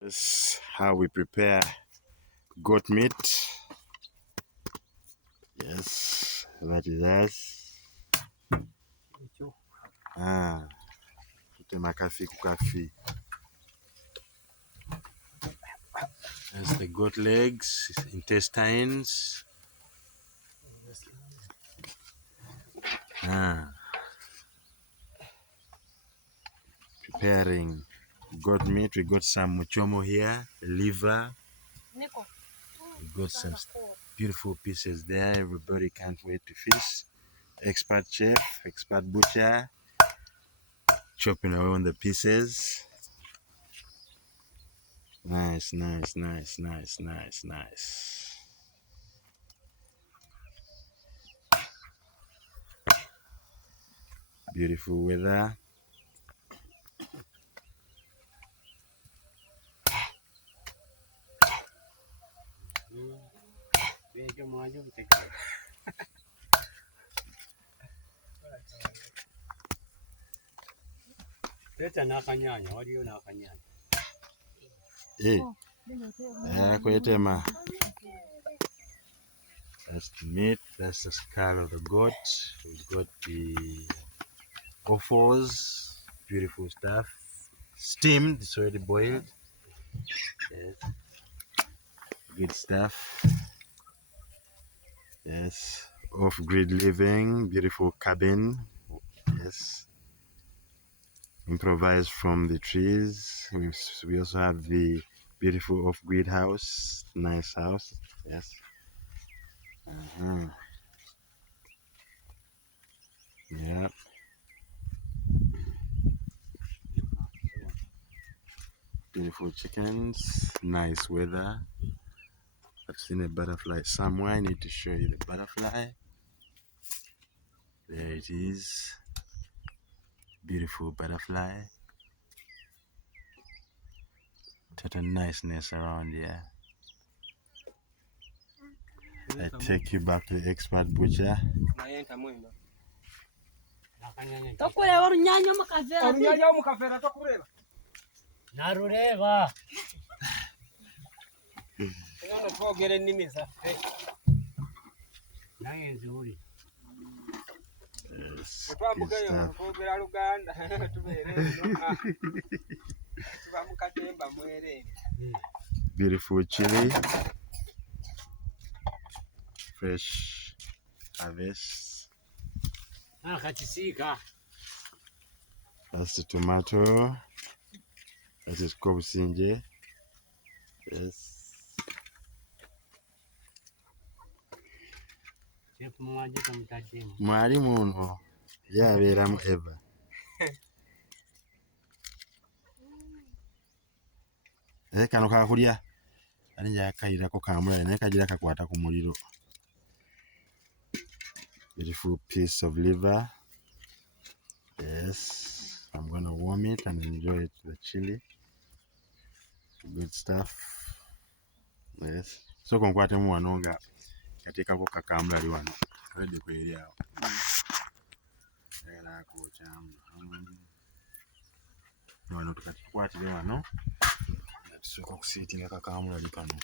This is how we prepare goat meat. Yes, that is us. Tutema kafi kukafi. That's the goat legs, intestines. Preparing goat meat. We got some muchomo here, liver. We got some beautiful pieces there. Everybody can't wait to feast. Expert chef, expert butcher, chopping away on the pieces. Nice. Beautiful weather. Kwetema. That's the meat. That's the skull of the goat. We've got the offals. Beautiful stuff. Steamed. It's already boiled. Yes. Good stuff. Yes. Off-grid living. Beautiful cabin. Yes. Improvised from the trees. We also have the beautiful off-grid house. Nice house. Yes. Yep. Beautiful chickens. Nice weather. I've seen a butterfly somewhere. I need to show you the butterfly. There it is. Beautiful butterfly. Total niceness around here. I take you back to the expert butcher. Yes, good stuff. Beautiful chili. Fresh harvest. That's the tomato. That is kobusinje. Yes. Mwalimu ono yabeeramu Eva. Kano kakulya ani jakayirako kamulale naye kagira kakwata ku muliro. Beautiful piece of liver. Yes, I'm gonna warm it and enjoy it. The chili. Good stuff. Yes. So konkwatemu wano nga kateekako kakamulali wano. Ready kweri awo. Era akokyamu. Wano tukatukwatire wano. Tusooka okusiitinga kakamulali kano.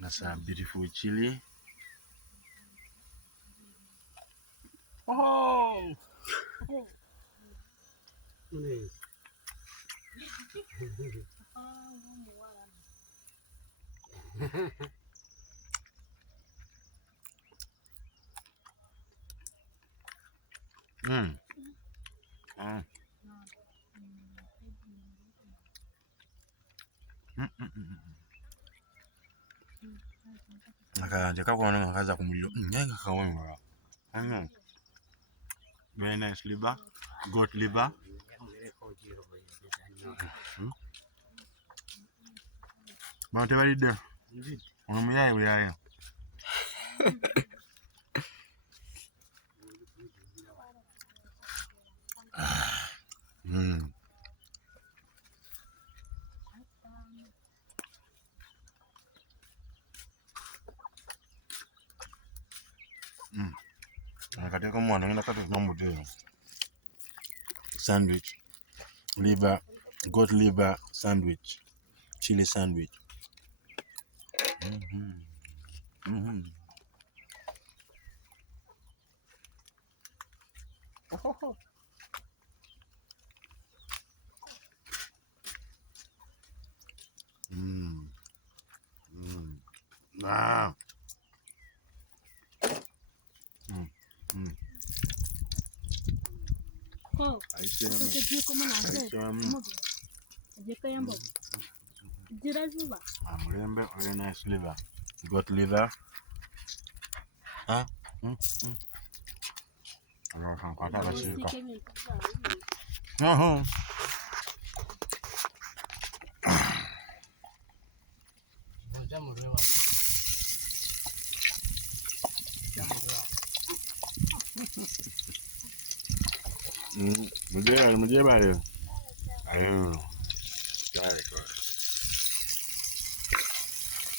That's a beautiful chili. Oh! Akanje kakona nga kaza ku muliro nyenga kawanga. Very nice liver, goat liver. Mante balidde. Ono muyaye buyaye. Nakateka mwana ngenda kati mambo tena. Sandwich, liver, goat liver sandwich, chili sandwich. Ah. Remember, very nice liver. Goat liver. Huh?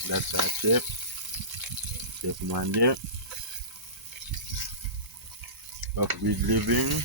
That's our chef. Chef Manje. Offgrid living.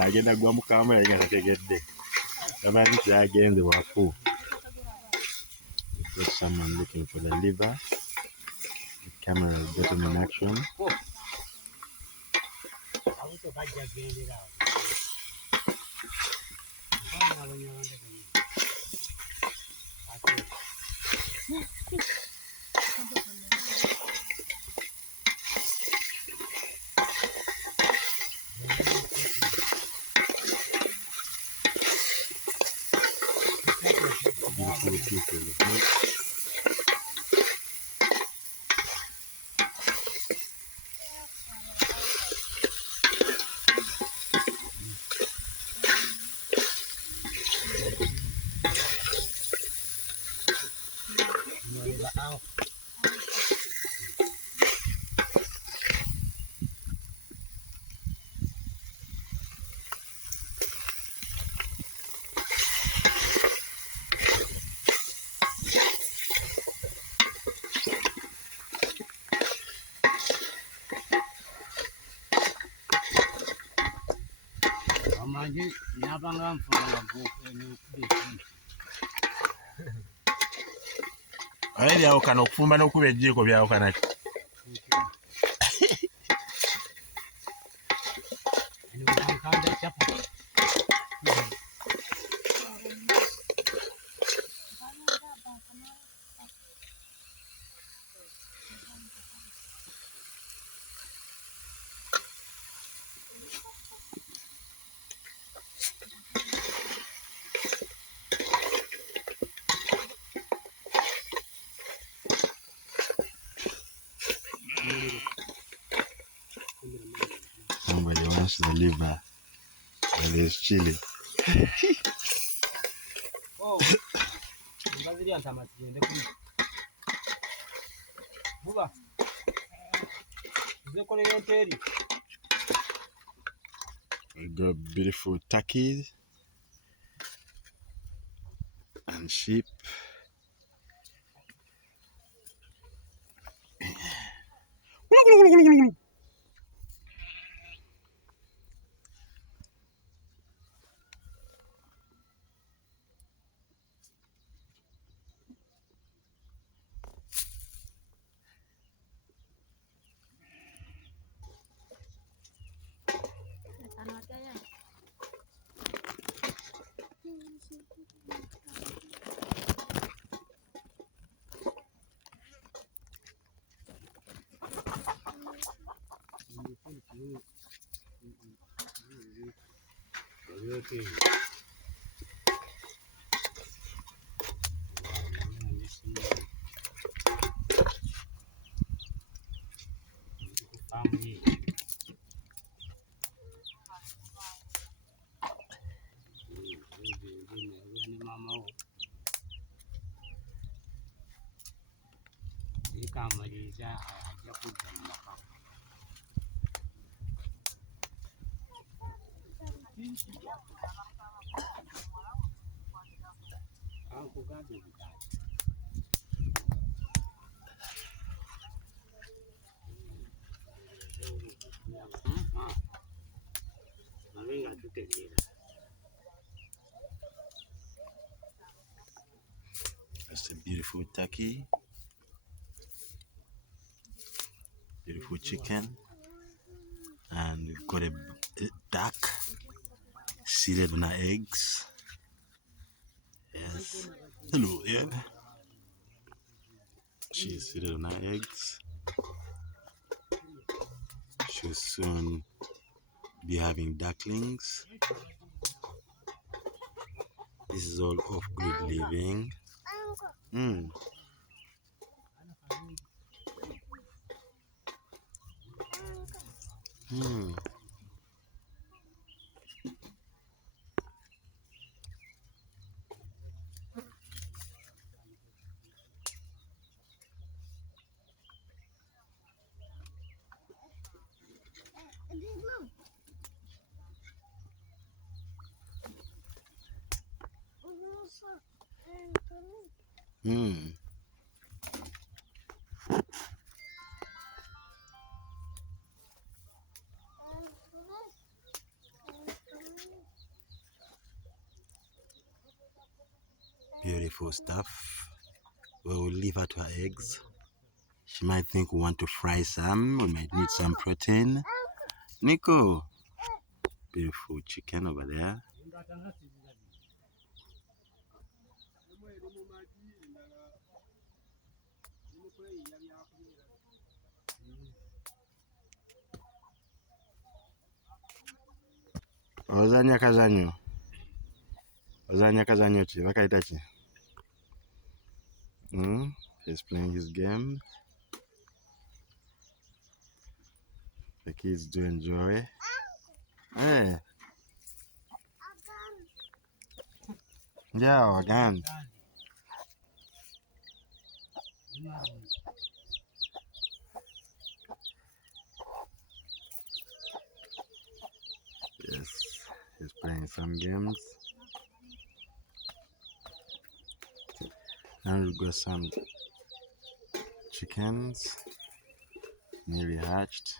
Agenda gwa mukama yagenda tegedde. Abandi kyagende wafu. Got someone looking for the liver. The camera has gotten in action. Ayi yao kana okufumba n'okuba ejjiiko byawo kana ki? Somebody wants the liver and there's chili. We got beautiful turkeys and sheep. That's a beautiful turkey, beautiful chicken, and we've got a duck seated on her eggs. Yes. Hello, yeah. She's seated on her eggs. She'll soon be having ducklings. This is all off-grid living. Mm. Mm. Mm. Beautiful stuff. We'll leave her to her eggs. She might think we want to fry some. We might need some protein. Nico. Beautiful chicken over there. Ozanya kazanyo. Ozanya kazanyo chi. Wakaita chi. He's playing his game. The kids do enjoy. Hey. Yeah, again. Yes, he's playing some games. And we've got some chickens nearly hatched.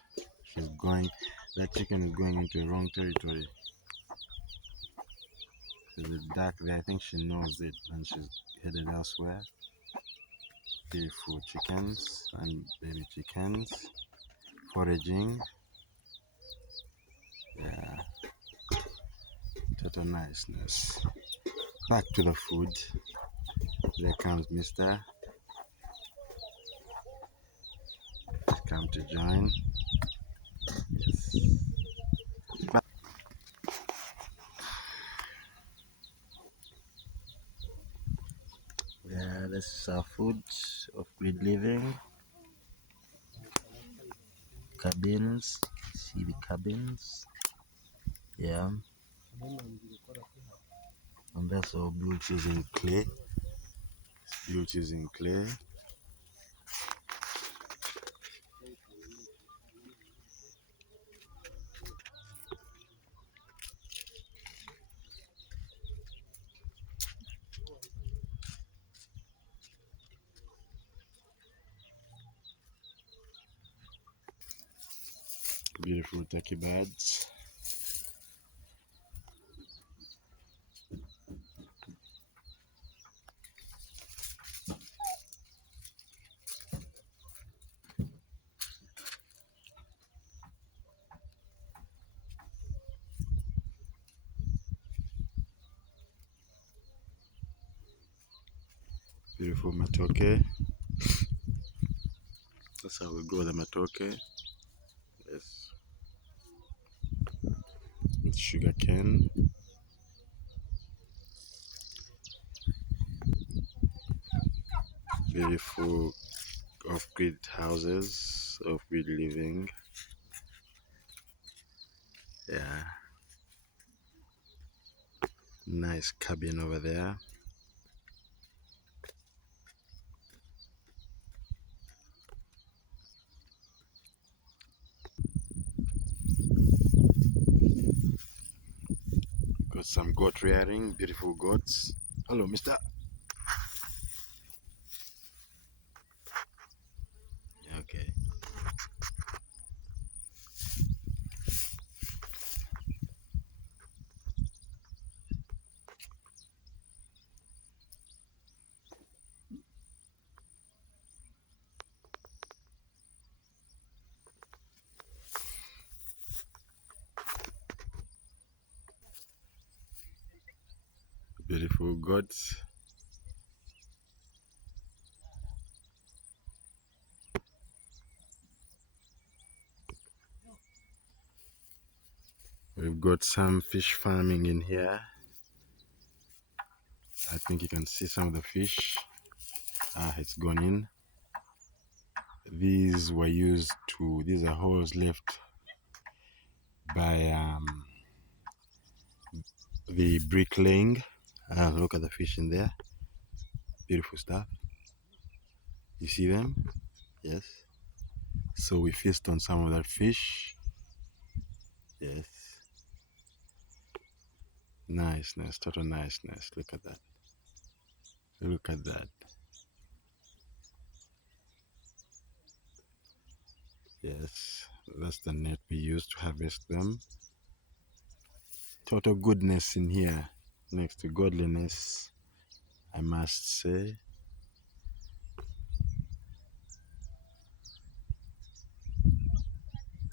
That chicken is going into the wrong territory. There's a duck there, I think she knows it and she's headed elsewhere. Beautiful chickens and baby chickens foraging. Yeah, total niceness. Back to the food. There comes Mr. Come to join. Yes. Yeah, this is our food of grid living. Cabins. See the cabins. Yeah. And that's all built using clay. It's built using clay. Beautiful turkey birds. Beautiful matoke. That's how we grow the matoke. Yes. With sugar cane. Beautiful off-grid houses, off-grid living. Yeah. Nice cabin over there. Got some goat rearing, beautiful goats. Hello, mister. Okay. Beautiful goats. We've got some fish farming in here. I think you can see some of the fish. It's gone in. These were used to, these are holes left by the bricklaying. Look at the fish in there. Beautiful stuff. You see them? Yes. So we feast on some of that fish. Yes. Niceness, total niceness. Look at that. Look at that. Yes. That's the net we use to harvest them. Total goodness in here. Next to godliness, I must say.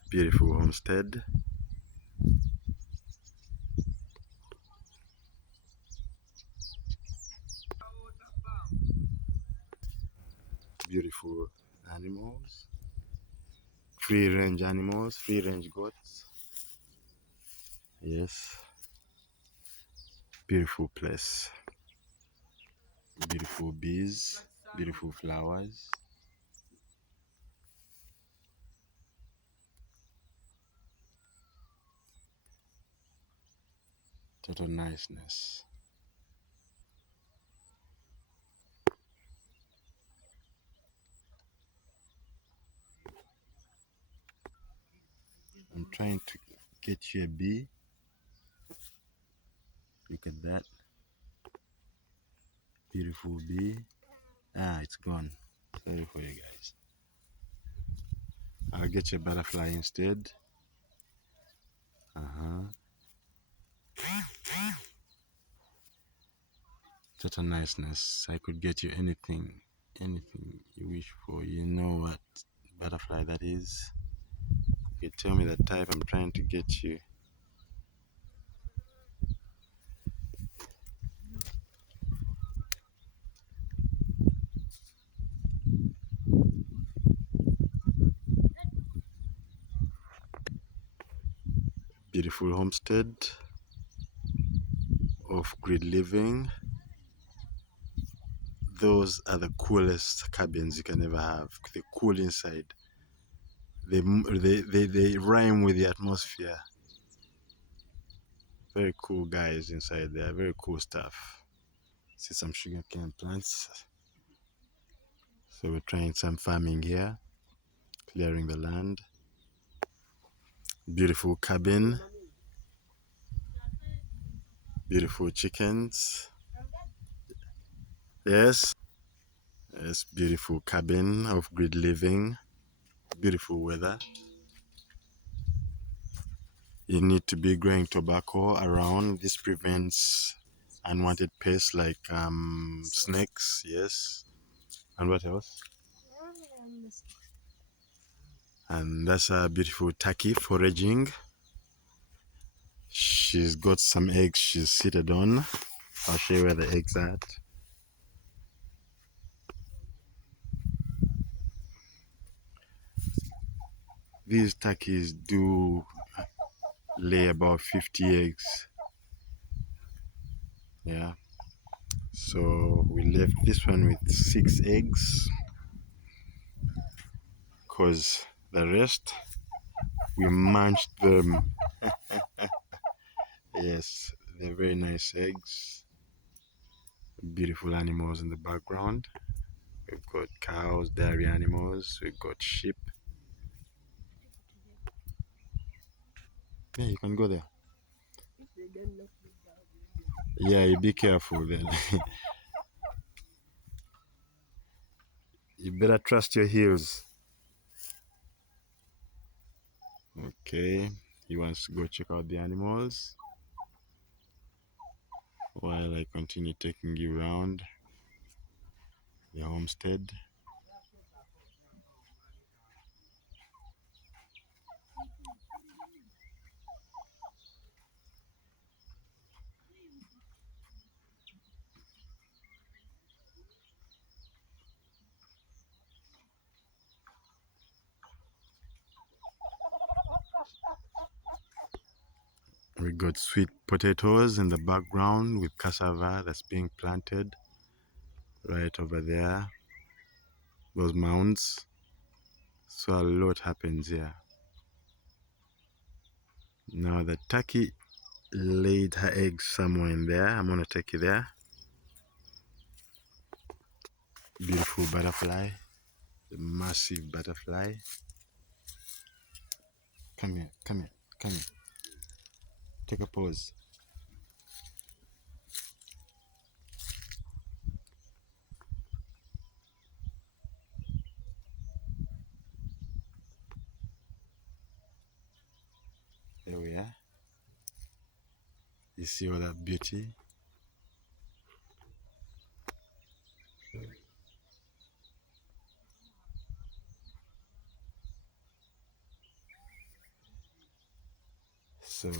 Beautiful homestead. Beautiful animals. Free range animals, free range goats. Yes. Beautiful place. Beautiful bees, beautiful flowers. Total niceness. I'm trying to get you a bee. Look at that. Beautiful bee. It's gone. Sorry for you guys. I'll get you a butterfly instead. Total niceness. I could get you anything. Anything you wish for. You know what butterfly that is. You tell me the type. I'm trying to get you. Beautiful homestead. Off-grid living. Those are the coolest cabins you can ever have. They're cool inside. They rhyme with the atmosphere. Very cool guys inside there. Very cool stuff. See some sugarcane plants. So we're trying some farming here. Clearing the land. Beautiful cabin. Beautiful chickens. Yes. Yes, beautiful cabin of grid living. Beautiful weather. You need to be growing tobacco around. This prevents unwanted pests like snakes. Yes. And what else? And that's a beautiful turkey foraging. She's got some eggs she's seated on. I'll show you where the eggs are at. These turkeys do lay about 50 eggs. Yeah. So we left this one with 6 eggs because the rest we munched them. Yes, they're very nice eggs. Beautiful animals in the background. We've got cows, dairy animals, we've got sheep. Yeah, you can go there. Yeah, you be careful then. You better trust your heels. Okay, he wants to go check out the animals while I continue taking you around the homestead. We got sweet potatoes in the background with cassava that's being planted right over there. Those mounds. So a lot happens here. Now the turkey laid her eggs somewhere in there. I'm gonna take you there. Beautiful butterfly. The massive butterfly. Come here, come here, come here. Take a pose. There we are. You see all that beauty? So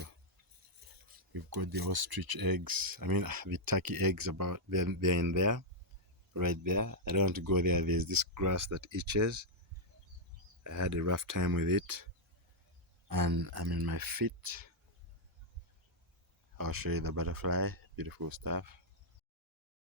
we've got the ostrich eggs. I mean the turkey eggs about they're in there. Right there. I don't want to go there. There's this grass that itches. I had a rough time with it. And I'm in my feet. I'll show you the butterfly. Beautiful stuff.